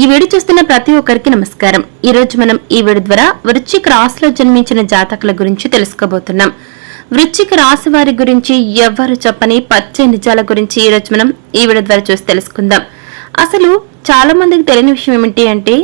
ఈ వీడియో చూస్తున్న ప్రతి ఒక్కరికి నమస్కారం. ఈ రోజు మనం ఈ వీడియో ద్వారా వృశ్చిక రాశిలో జన్మించిన జాతకుల గురించి తెలుసుకోబోతున్నాం. వృశ్చిక రాశి వారి గురించి ఎవ్వరు చెప్పని పచ్చని నిజాల గురించి ఈ రోజు మనం ఈ వీడియో ద్వారా చూసి తెలుసుకుందాం. అసలు చాలా మందికి తెలియని విషయం ఏమిటి అంటే,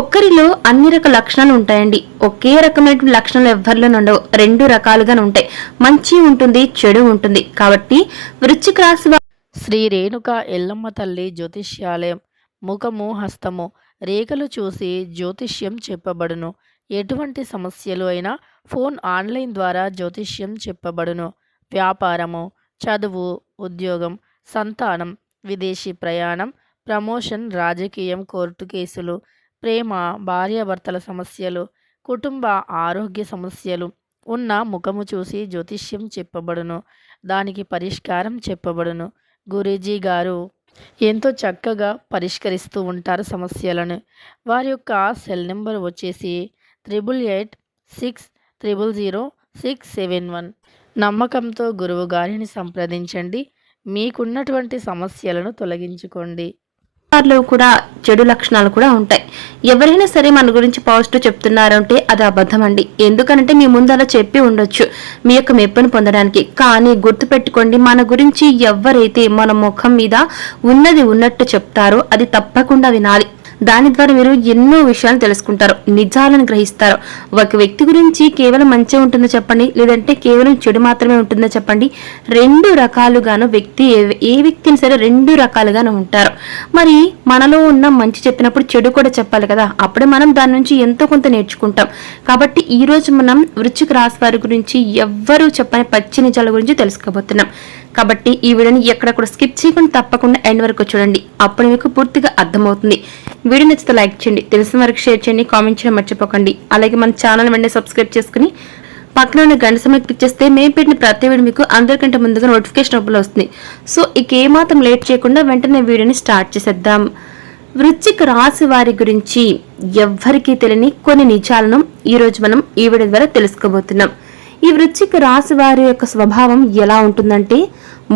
ఒక్కరిలో అన్ని రకాల లక్షణాలు ఉంటాయండి. ఒకే రకమైన లక్షణాలు ఎవ్వరిలో ఉండవు, రెండు రకాలుగా ఉంటాయి. మంచి ఉంటుంది, చెడు ఉంటుంది. కాబట్టి వృశ్చిక రాశి శ్రీ రేణుక ఎల్లమ్మ తల్లి జ్యోతిష్యాలయం ముఖము హస్తము రేఖలు చూసి జ్యోతిష్యం చెప్పబడును. ఎటువంటి సమస్యలు అయినా ఫోన్ ఆన్లైన్ ద్వారా జ్యోతిష్యం చెప్పబడును. వ్యాపారము, చదువు, ఉద్యోగం, సంతానం, విదేశీ ప్రయాణం, ప్రమోషన్, రాజకీయం, కోర్టు కేసులు, ప్రేమ, భార్యాభర్తల సమస్యలు, కుటుంబ ఆరోగ్య సమస్యలు ఉన్న ముఖము చూసి జ్యోతిష్యం చెప్పబడును. దానికి పరిష్కారం చెప్పబడును. గురూజీ గారు ఎంతో చక్కగా పరిష్కరిస్తూ ఉంటారు సమస్యలను. వారి యొక్క సెల్ నెంబర్ వచ్చేసి 8886000671. నమ్మకంతో గురువు గారిని సంప్రదించండి. మీకున్నటువంటి సమస్యలను తొలగించుకోండి. వారిలో కూడా చెడు లక్షణాలు కూడా ఉంటాయి. ఎవరైనా సరే మన గురించి పాజిటివ్ చెప్తున్నారంటే అది అబద్ధం అండి. ఎందుకనంటే మీ ముందు అలా చెప్పి ఉండొచ్చు మీ యొక్క మెప్పును పొందడానికి. కానీ గుర్తుపెట్టుకోండి, మన గురించి ఎవరైతే మన ముఖం మీద ఉన్నది ఉన్నట్టు చెప్తారో అది తప్పకుండా వినాలి. దాని ద్వారా మీరు ఎన్నో విషయాలు తెలుసుకుంటారు, నిజాలను గ్రహిస్తారు. ఒక వ్యక్తి గురించి కేవలం మంచి ఉంటుందో చెప్పండి, లేదంటే కేవలం చెడు మాత్రమే ఉంటుందో చెప్పండి. రెండు రకాలుగాను వ్యక్తి ఏ వ్యక్తిని సరే రెండు రకాలుగాను ఉంటారు. మరి మనలో ఉన్న మంచి చెప్పినప్పుడు చెడు కూడా చెప్పాలి కదా, అప్పుడే మనం దాని నుంచి ఎంతో కొంత నేర్చుకుంటాం. కాబట్టి ఈ రోజు మనం వృశ్చిక రాశి వారి గురించి ఎవ్వరూ చెప్పని పచ్చి నిజాల గురించి తెలుసుకోబోతున్నాం. కాబట్టి ఈ వీడియోని ఎక్కడ కూడా స్కిప్ చేయకుండా తప్పకుండా ఎండ్ వరకు చూడండి. అప్పుడు మీకు పూర్తిగా అర్థమవుతుంది. వీడియో నచ్చితే లైక్ చేయండి, తెలిసిన వరకు షేర్ చేయండి, కామెంట్ చేయడం మర్చిపోకండి. అలాగే మన ఛానల్ వెంటనే సబ్స్క్రైబ్ చేసుకుని పక్కన ఉన్న గంట సమయం క్లిక్ చేస్తే మేము పెట్టిన ప్రతి వీడియో మీకు అందరికంటే ముందుగా నోటిఫికేషన్ రూపంలో వస్తుంది. సో ఇక ఏమాత్రం లేట్ చేయకుండా వెంటనే వీడియోని స్టార్ట్ చేసేద్దాం. వృశ్చిక రాశి వారి గురించి ఎవ్వరికీ తెలియని కొన్ని నిజాలను ఈ రోజు మనం ఈ వీడియో ద్వారా తెలుసుకోబోతున్నాం. ఈ వృశ్చిక రాశి వారి యొక్క స్వభావం ఎలా ఉంటుందంటే,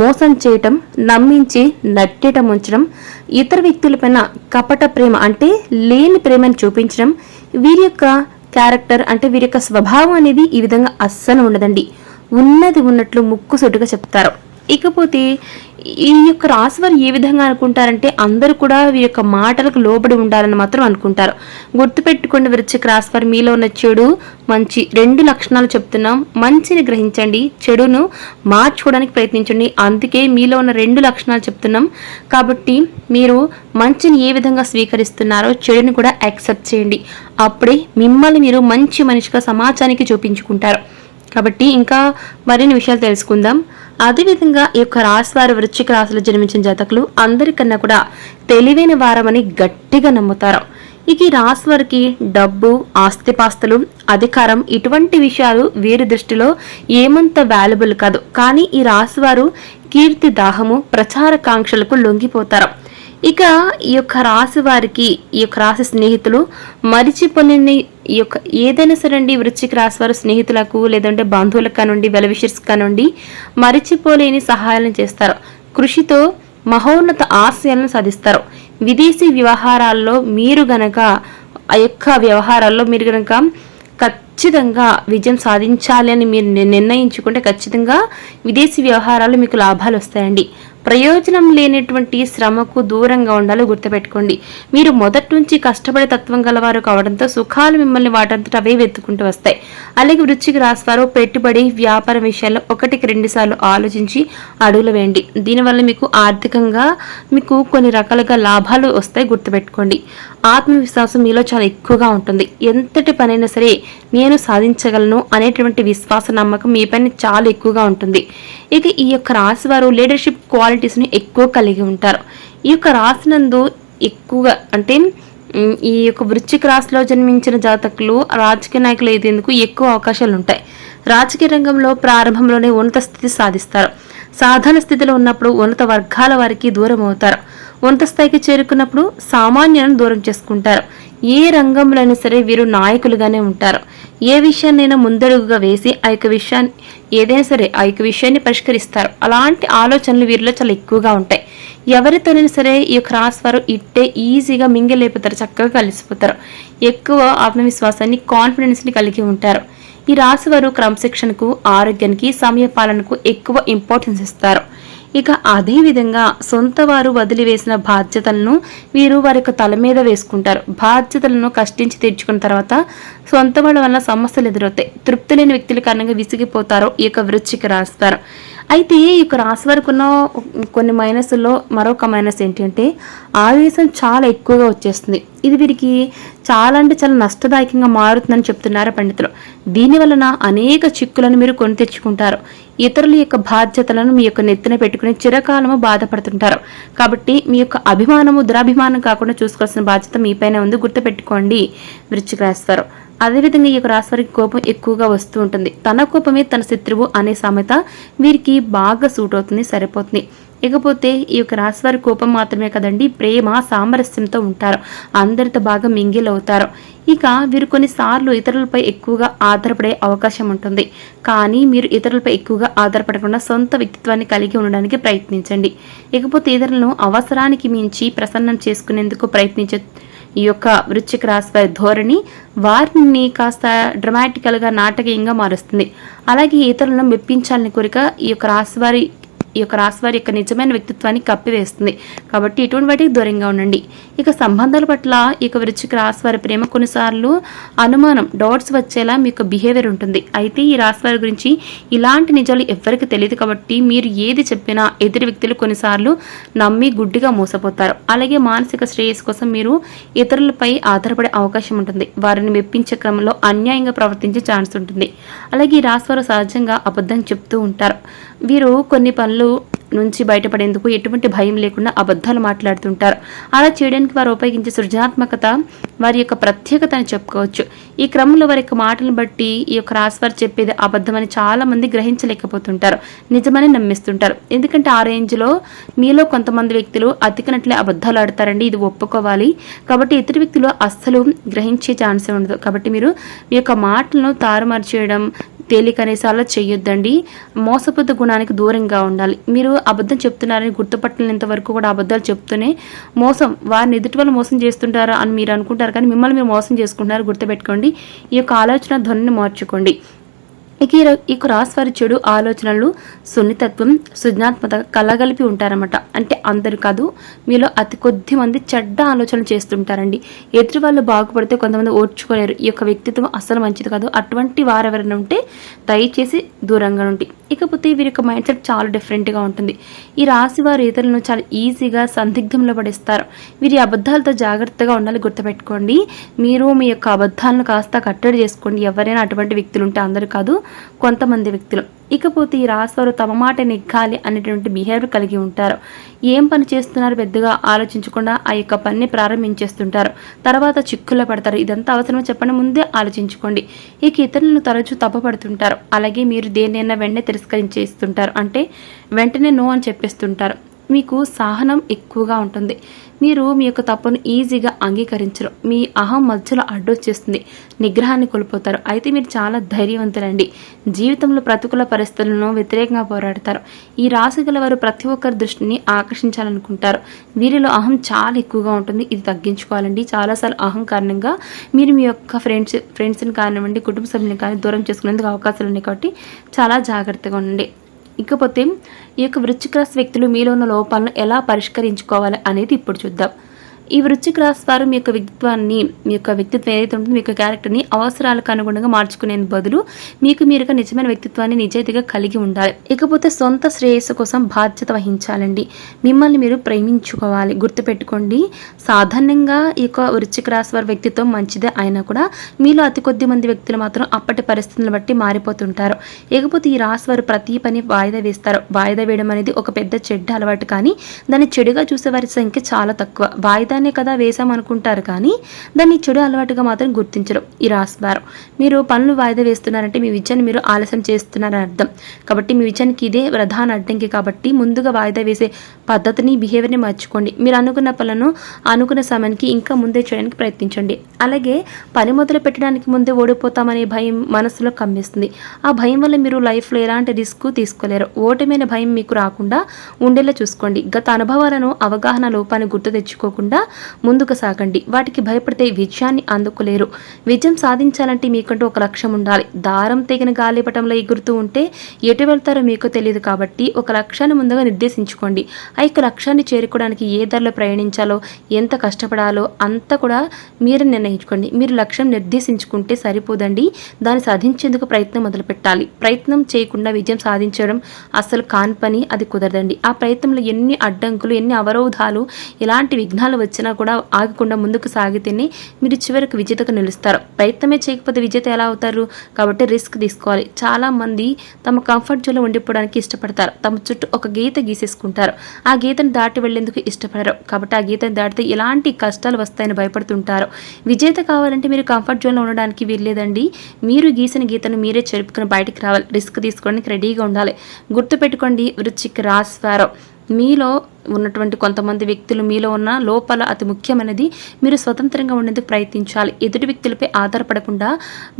మోసం చేయటం, నమ్మించి నట్టేట ముంచడం, ఇతర వ్యక్తులపైన కపట ప్రేమ అంటే లేని ప్రేమను చూపించడం, వీరి యొక్క క్యారెక్టర్ అంటే వీరి యొక్క స్వభావం అనేది ఈ విధంగా అస్సలు ఉండదండి. ఉన్నది ఉన్నట్లు ముక్కుసూటిగా చెప్తారు. ఇకపోతే ఈ యొక్క రాశి వారు ఏ విధంగా అనుకుంటారంటే, అందరూ కూడా వీరి యొక్క మాటలకు లోబడి ఉండాలని మాత్రం అనుకుంటారు. గుర్తుపెట్టుకోండి, వృశ్చిక రాశి వారు మీలో ఉన్న చెడు మంచి రెండు లక్షణాలు చెప్తున్నాం. మంచిని గ్రహించండి, చెడును మార్చుకోవడానికి ప్రయత్నించండి. అందుకే మీలో ఉన్న రెండు లక్షణాలు చెప్తున్నాం. కాబట్టి మీరు మంచిని ఏ విధంగా స్వీకరిస్తున్నారో చెడుని కూడా యాక్సెప్ట్ చేయండి. అప్పుడే మిమ్మల్ని మీరు మంచి మనిషిగా సమాజానికి చూపించుకుంటారు. కాబట్టి ఇంకా మరిన్ని విషయాలు తెలుసుకుందాం. అదేవిధంగా ఈ యొక్క రాశి వారు వృశ్చిక రాశిలో జన్మించిన జాతకులు అందరికన్నా కూడా తెలివైన వారమని గట్టిగా నమ్ముతారు. ఇక ఈ రాశి వారికి డబ్బు, ఆస్తిపాస్తులు, అధికారం ఇటువంటి విషయాలు వీరి దృష్టిలో ఏమంత వాల్యుబుల్ కాదు. కానీ ఈ రాశి వారు కీర్తి దాహము, ప్రచార కాంక్షలకు లొంగిపోతారు. ఇక ఈ యొక్క రాశి వారికి ఈ యొక్క రాశి స్నేహితులు మరిచిపోలేని ఈ యొక్క ఏదైనా సరే అండి, వృశ్చిక రాశి వారు స్నేహితులకు లేదంటే బంధువులకు కానివ్వండి, వెలవిషర్స్ కానివ్వండి, మరిచిపోలేని సహాయాలను చేస్తారు. కృషితో మహోన్నత ఆశయాలను సాధిస్తారు. విదేశీ వ్యవహారాల్లో మీరు గనక ఆ యొక్క వ్యవహారాల్లో మీరు గనక ఖచ్చితంగా విజయం సాధించాలి అని మీరు నిర్ణయించుకుంటే ఖచ్చితంగా విదేశీ వ్యవహారాలు మీకు లాభాలు వస్తాయండి. ప్రయోజనం లేనటువంటి శ్రమకు దూరంగా ఉండాలో గుర్తుపెట్టుకోండి. మీరు మొదటి నుంచి కష్టపడే తత్వం గలవారు కావడంతో సుఖాలు మిమ్మల్ని వాటంతట అవే వెతుకుంటూ వస్తాయి. అలాగే వృశ్చిక రాశి వారు పెట్టుబడి, వ్యాపారం విషయాల్లో 1-2 సార్లు ఆలోచించి అడుగులు వేయండి. దీనివల్ల మీకు ఆర్థికంగా మీకు కొన్ని రకాలుగా లాభాలు వస్తాయి, గుర్తుపెట్టుకోండి. ఆత్మవిశ్వాసం మీలో చాలా ఎక్కువగా ఉంటుంది. ఎంతటి పనైనా సరే నేను సాధించగలను అనేటువంటి విశ్వాస నమ్మకం మీ పైన చాలా ఎక్కువగా ఉంటుంది. ఇక ఈ యొక్క రాశి వారు లీడర్షిప్ క్వాలిటీస్ని ఎక్కువ కలిగి ఉంటారు. ఈ యొక్క రాశి నందు ఎక్కువగా అంటే ఈ యొక్క వృశ్చిక రాశిలో జన్మించిన జాతకులు రాజకీయ నాయకులు అయ్యేందుకు ఎక్కువ అవకాశాలు ఉంటాయి. రాజకీయ రంగంలో ప్రారంభంలోనే ఉన్నత స్థితి సాధిస్తారు. సాధారణ స్థితిలో ఉన్నప్పుడు ఉన్నత వర్గాల వారికి దూరం అవుతారు. ఉన్నత స్థాయికి చేరుకున్నప్పుడు సామాన్యులను దూరం చేసుకుంటారు. ఏ రంగంలోనైనా సరే వీరు నాయకులుగానే ఉంటారు. ఏ విషయాన్నైనా ముందడుగుగా వేసి ఆ యొక్క విషయాన్ని ఏదైనా సరే ఆ యొక్క విషయాన్ని పరిష్కరిస్తారు. అలాంటి ఆలోచనలు వీరిలో చాలా ఎక్కువగా ఉంటాయి. ఎవరితోనైనా సరే ఈ యొక్క రాశి వారు ఇట్టే ఈజీగా మింగిలేపుతారు, చక్కగా కలిసిపోతారు. ఎక్కువ ఆత్మవిశ్వాసాన్ని, కాన్ఫిడెన్స్ని కలిగి ఉంటారు. ఈ రాశి వారు క్రమశిక్షణకు, ఆరోగ్యానికి, సమయ పాలనకు ఎక్కువ ఇంపార్టెన్స్ ఇస్తారు. ఇక అదేవిధంగా సొంత వారు వదిలివేసిన బాధ్యతలను వీరు వారి యొక్క తల మీద వేసుకుంటారు. బాధ్యతలను కష్టించి తీర్చుకున్న తర్వాత సొంత వాళ్ళ వల్ల సమస్యలు ఎదురవుతాయి. తృప్తి లేని వ్యక్తుల కారణంగా విసిగిపోతారు ఈ యొక్క వృశ్చిక రాశి వారు. అయితే ఈ యొక్క రాశి వారికి ఉన్న కొన్ని మైనస్లో మరొక మైనస్ ఏంటంటే ఆవేశం చాలా ఎక్కువగా వచ్చేస్తుంది. ఇది వీరికి చాలా అంటే చాలా నష్టదాయకంగా మారుతుందని చెప్తున్నారు పండితులు. దీని వలన అనేక చిక్కులను మీరు కొని తెచ్చుకుంటారు. ఇతరుల యొక్క బాధ్యతలను మీ యొక్క నెత్తిన పెట్టుకుని చిరకాలము బాధపడుతుంటారు. కాబట్టి మీ యొక్క అభిమానము దురాభిమానం కాకుండా చూసుకోవాల్సిన బాధ్యత మీపైన ఉంది, గుర్తుపెట్టుకోండి వృశ్చిక రాశి వారు. అదేవిధంగా ఈ యొక్క రాశి వారికి కోపం ఎక్కువగా వస్తూ ఉంటుంది. తన కోపమే తన శత్రువు అనే సామెత వీరికి బాగా సూట్ అవుతుంది, సరిపోతుంది. ఇకపోతే ఈ యొక్క రాశి వారి కోపం మాత్రమే కదండి, ప్రేమ సామరస్యంతో ఉంటారు, అందరితో బాగా మింగిల్ అవుతారు. ఇక వీరు కొన్నిసార్లు ఇతరులపై ఎక్కువగా ఆధారపడే అవకాశం ఉంటుంది. కానీ మీరు ఇతరులపై ఎక్కువగా ఆధారపడకుండా సొంత వ్యక్తిత్వాన్ని కలిగి ఉండడానికి ప్రయత్నించండి. ఇకపోతే ఇతరులను అవసరానికి మించి ప్రసన్నం చేసుకునేందుకు ప్రయత్నించే ఈ యొక్క వృశ్చిక రాశి వారి ధోరణి వారిని కాస్త డ్రమాటికల్గా, నాటకీయంగా మారుస్తుంది. అలాగే ఇతరులను మెప్పించాలని కోరిక ఈ యొక్క రాశి వారి యొక్క నిజమైన వ్యక్తిత్వాన్ని కప్పివేస్తుంది. కాబట్టి ఇటువంటి వాటికి దూరంగా ఉండండి. ఇక సంబంధాల పట్ల ఈ యొక్క వృశ్చిక రాశి వారి ప్రేమ కొన్నిసార్లు అనుమానం, డౌట్స్ వచ్చేలా మీ యొక్క బిహేవియర్ ఉంటుంది. అయితే ఈ రాశి వారి గురించి ఇలాంటి నిజాలు ఎవరికి తెలియదు. కాబట్టి మీరు ఏది చెప్పినా ఎదుటి వ్యక్తులు కొన్నిసార్లు నమ్మి గుడ్డిగా మోసపోతారు. అలాగే మానసిక శ్రేయస్సు కోసం మీరు ఇతరులపై ఆధారపడే అవకాశం ఉంటుంది. వారిని మెప్పించే క్రమంలో అన్యాయంగా ప్రవర్తించే ఛాన్స్ ఉంటుంది. అలాగే ఈ రాశి వారు సహజంగా అబద్ధం చెప్తూ ఉంటారు. వీరు కొన్ని పనులు నుంచి బయటపడేందుకు ఎటువంటి భయం లేకుండా అబద్ధాలు మాట్లాడుతుంటారు. అలా చేయడానికి వారు ఉపయోగించే సృజనాత్మకత వారి యొక్క ప్రత్యేకత అని చెప్పుకోవచ్చు. ఈ క్రమంలో వారి యొక్క మాటలను బట్టి ఈ యొక్క రాశి వారు చెప్పేది అబద్ధమని చాలా మంది గ్రహించలేకపోతుంటారు, నిజమని నమ్మిస్తుంటారు. ఎందుకంటే ఆ రేంజ్లో మీలో కొంతమంది వ్యక్తులు అతికినట్లే అబద్ధాలు ఆడతారండి, ఇది ఒప్పుకోవాలి. కాబట్టి ఇతర వ్యక్తులు అస్సలు గ్రహించే ఛాన్సే ఉండదు. కాబట్టి మీరు మీ యొక్క మాటలను తారుమారు చేయడం తేలికనేసాలా చేయొద్దండి. మోసపోత గుణానికి దూరంగా ఉండాలి. మీరు అబద్ధం చెప్తున్నారని గుర్తుపట్టలేంత వరకు కూడా అబద్ధాలు చెప్తూనే వారిని ఎదుటి వాళ్ళు మోసం చేస్తుంటారా అని మీరు అనుకుంటారు, కానీ మిమ్మల్ని మీరు మోసం చేసుకుంటారు. గుర్తుపెట్టుకోండి. ఈ యొక్క ఆలోచన ధ్వనిని మార్చుకోండి. ఇక ఈ రాశి వారి చెడు ఆలోచనలు, సున్నితత్వం, సృజనాత్మక కలగలిపి ఉంటారన్నమాట. అంటే అందరు కాదు, మీలో అతి కొద్ది మంది చెడ్డ ఆలోచనలు చేస్తుంటారండి. ఎదుటి వాళ్ళు బాగుపడితే కొంతమంది ఓర్చుకోలేరు. ఈ యొక్క వ్యక్తిత్వం అస్సలు మంచిది కాదు. అటువంటి వారు ఎవరైనా ఉంటే దయచేసి దూరంగా ఉండి. ఇకపోతే వీరి యొక్క మైండ్ సెట్ చాలా డిఫరెంట్గా ఉంటుంది. ఈ రాశి వారు ఇతరులను చాలా ఈజీగా సందిగ్ధంలో పడేస్తారు. వీరి అబద్ధాలతో జాగ్రత్తగా ఉండాలి, గుర్తుపెట్టుకోండి. మీరు మీ యొక్క అబద్ధాలను కాస్త కట్టడి చేసుకోండి. ఎవరైనా అటువంటి వ్యక్తులు ఉంటే, అందరూ కాదు, కొంతమంది వ్యక్తులు. ఇకపోతే ఈ రాశి వారు తమ మాట నెగ్గాలి అనేటువంటి బిహేవియర్ కలిగి ఉంటారు. ఏం పని చేస్తున్నారు పెద్దగా ఆలోచించకుండా ఆ యొక్క పనిని ప్రారంభించేస్తుంటారు. తర్వాత చిక్కుల్లో పడతారు. ఇదంతా అవసరమో చెప్పండి, ముందే ఆలోచించుకోండి. ఇక ఇతరులను తరచూ తప్పుపడుతుంటారు. అలాగే మీరు దేన్నైనా వెంటనే తిరస్కరించేస్తుంటారు, అంటే వెంటనే నో అని చెప్పేస్తుంటారు. మీకు సహనం ఎక్కువగా ఉంటుంది. మీరు మీ యొక్క తప్పును ఈజీగా అంగీకరించరు. మీ అహం మధ్యలో అడ్డొచ్చేస్తుంది, నిగ్రహాన్ని కోల్పోతారు. అయితే మీరు చాలా ధైర్యవంతులండి. జీవితంలో ప్రతికూల పరిస్థితులను వ్యతిరేకంగా పోరాడతారు. ఈ రాశి గల వారు ప్రతి ఒక్కరి దృష్టిని ఆకర్షించాలనుకుంటారు. వీరిలో అహం చాలా ఎక్కువగా ఉంటుంది. ఇది తగ్గించుకోవాలండి. చాలాసార్లు అహం కారణంగా మీరు మీ యొక్క ఫ్రెండ్స్ని కానివ్వండి, కుటుంబ సభ్యుని కానీ దూరం చేసుకునేందుకు అవకాశాలు ఉన్నాయి. కాబట్టి చాలా జాగ్రత్తగా ఉండండి. ఇకపోతే ఈ యొక్క వృశ్చిక రాశి వ్యక్తులు మీలో ఉన్న లోపాలను ఎలా పరిష్కరించుకోవాలి అనేది ఇప్పుడు చూద్దాం. ఈ వృశ్చిక రాశి వారు మీ యొక్క వ్యక్తిత్వం ఏదైతే ఉంటుందో మీ యొక్క క్యారెక్టర్ని అవసరాలకు అనుగుణంగా మార్చుకునే బదులు మీకు మీరుగా నిజమైన వ్యక్తిత్వాన్ని నిజాయితీగా కలిగి ఉండాలి. ఇకపోతే సొంత శ్రేయస్సు కోసం బాధ్యత వహించాలండి. మిమ్మల్ని మీరు ప్రేమించుకోవాలి. గుర్తుపెట్టుకోండి, సాధారణంగా ఈ యొక్క వృశ్చిక రాశి వారి వ్యక్తిత్వం మంచిదే అయినా కూడా మీలో అతి కొద్ది మంది వ్యక్తులు మాత్రం అప్పటి పరిస్థితులను బట్టి మారిపోతుంటారు. ఇకపోతే ఈ రాశి వారు ప్రతి పని వాయిదా వేస్తారు. వాయిదా వేయడం అనేది ఒక పెద్ద చెడ్డ అలవాటు, కానీ దాన్ని చెడుగా చూసే వారి సంఖ్య చాలా తక్కువ. వాయిదానే కదా వేసామనుకుంటారు, కానీ దాన్ని చెడు అలవాటుగా మాత్రం గుర్తించరు ఈ రాశి వారు. మీరు పనులు వాయిదా వేస్తున్నారంటే మీ విజయాన్ని మీరు ఆలస్యం చేస్తున్నారని అర్థం. కాబట్టి మీ విజయానికి ఇదే ప్రధాన అడ్డంకి. కాబట్టి ముందుగా వాయిదా వేసే పద్ధతిని బిహేవియర్ని మార్చుకోండి. మీరు అనుకున్న పనులను అనుకున్న సమయానికి ఇంకా ముందే చేయడానికి ప్రయత్నించండి. అలాగే పని మొదలు పెట్టడానికి ముందే ఓడిపోతామనే భయం మనసులో కమ్మేస్తుంది. ఆ భయం వల్ల మీరు లైఫ్లో ఎలాంటి రిస్క్ తీసుకోలేరు. ఓటమైన భయం మీకు రాకుండా ఉండేలా చూసుకోండి. గత అనుభవాలను అవగాహన లోపాన్ని గుర్తు తెచ్చుకోకుండా ముందుకు సాగండి. వాటికి భయపడితే విజయాన్ని అందుకోలేరు. విజయం సాధించాలంటే మీకంటూ ఒక లక్ష్యం ఉండాలి. దారం తెగిన గాలిపటంలో ఎగురుతూ ఉంటే ఎటు వెళ్తారో మీకు తెలియదు. కాబట్టి ఒక లక్ష్యాన్ని ముందుగా నిర్దేశించుకోండి. ఆ యొక్క లక్ష్యాన్ని చేరుకోవడానికి ఏ ధరలో ప్రయాణించాలో, ఎంత కష్టపడాలో అంతా కూడా మీరు నిర్ణయించుకోండి. మీరు లక్ష్యం నిర్దేశించుకుంటే సరిపోదండి, దాన్ని సాధించేందుకు ప్రయత్నం మొదలుపెట్టాలి. ప్రయత్నం చేయకుండా విజయం సాధించడం అస్సలు కాని పని, అది కుదరదండి. ఆ ప్రయత్నంలో ఎన్ని అడ్డంకులు, ఎన్ని అవరోధాలు, ఎలాంటి విఘ్నాలు వచ్చినా కూడా ఆగకుండా ముందుకు సాగితేనే మీరు చివరికి విజేతగా నిలుస్తారు. ప్రయత్నమే చేయకపోతే విజేత ఎలా అవుతారు? కాబట్టి రిస్క్ తీసుకోవాలి. చాలామంది తమ కంఫర్ట్ జోన్లో ఉండిపోవడానికి ఇష్టపడతారు. తమ చుట్టూ ఒక గీత గీసేసుకుంటారు. ఆ గీతను దాటి వెళ్లేందుకు ఇష్టపడరు. కాబట్టి ఆ గీతను దాటితే ఎలాంటి కష్టాలు వస్తాయని భయపడుతుంటారు. విజేత కావాలంటే మీరు కంఫర్ట్ జోన్లో ఉండడానికి వీల్లేదండి. మీరు గీసిన గీతను మీరే చెరుపుకుని బయటికి రావాలి. రిస్క్ తీసుకోవడానికి రెడీగా ఉండాలి. గుర్తుపెట్టుకోండి, వృశ్చిక రాశి వారు మీలో ఉన్నటువంటి కొంతమంది వ్యక్తులు, మీలో ఉన్న లోపాల అతి ముఖ్యమైనది మీరు స్వతంత్రంగా ఉండేందుకు ప్రయత్నించాలి. ఎదుటి వ్యక్తులపై ఆధారపడకుండా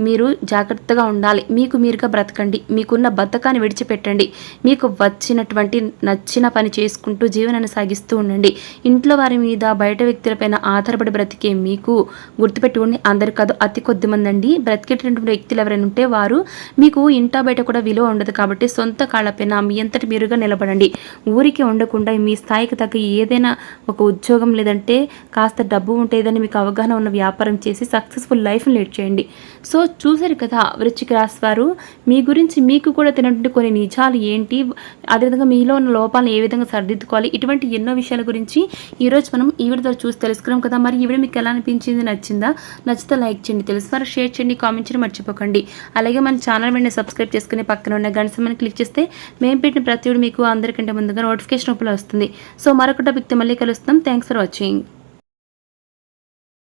మీరు జాగ్రత్తగా ఉండాలి. మీకు మీరుగా బ్రతకండి. మీకున్న బద్ధకాన్ని విడిచిపెట్టండి. మీకు వచ్చినటువంటి నచ్చిన పని చేసుకుంటూ జీవనాన్ని సాగిస్తూ ఉండండి. ఇంట్లో వారి మీద, బయట వ్యక్తులపైన ఆధారపడి బ్రతికే మీకు గుర్తుపెట్టుకోండి, అందరు కాదు అతి కొద్ది మంది అండి బ్రతికేటటువంటి వ్యక్తులు ఎవరైనా ఉంటే వారు మీకు ఇంటా బయట కూడా విలువ ఉండదు. కాబట్టి సొంత కాళ్ళపైన మీ అంతటి మీరుగా నిలబడండి. ఊరికి ఉండకుండా మీ స్థాయికి తగ్గ ఏదైనా ఒక ఉద్యోగం, లేదంటే కాస్త డబ్బు ఉంటే ఏదైనా మీకు అవగాహన ఉన్న వ్యాపారం చేసి సక్సెస్ఫుల్ లైఫ్ని లీడ్ చేయండి. సో చూసారు కదా వృశ్చిక రాశి వారు, మీ గురించి మీకు కూడా తినటువంటి కొన్ని నిజాలు ఏంటి, అదేవిధంగా మీలో ఉన్న లోపాలను ఏ విధంగా సరిదిద్దుకోవాలి, ఇటువంటి ఎన్నో విషయాల గురించి ఈరోజు మనం ఈ వీడియో చూసి తెలుసుకున్నాం కదా. మరి ఈ వీడియో మీకు ఎలా అనిపించింది? నచ్చిందా? నచ్చితే లైక్ చేయండి, తెలిసిన వారు షేర్ చేయండి, కామెంట్ చేయండి మర్చిపోకండి. అలాగే మన ఛానల్ వెంటనే సబ్స్క్రైబ్ చేసుకుని పక్కన ఉన్న గంట సింబల్ని క్లిక్ చేస్తే మేము పెట్టిన ప్రతి వీడియో మీకు అందరికంటే ముందుగా నోటిఫికేషన్ రూపంలో వస్తుంది. సో మరొక టాపిక్తో మళ్ళీ కలుస్తాం. Thanks for watching.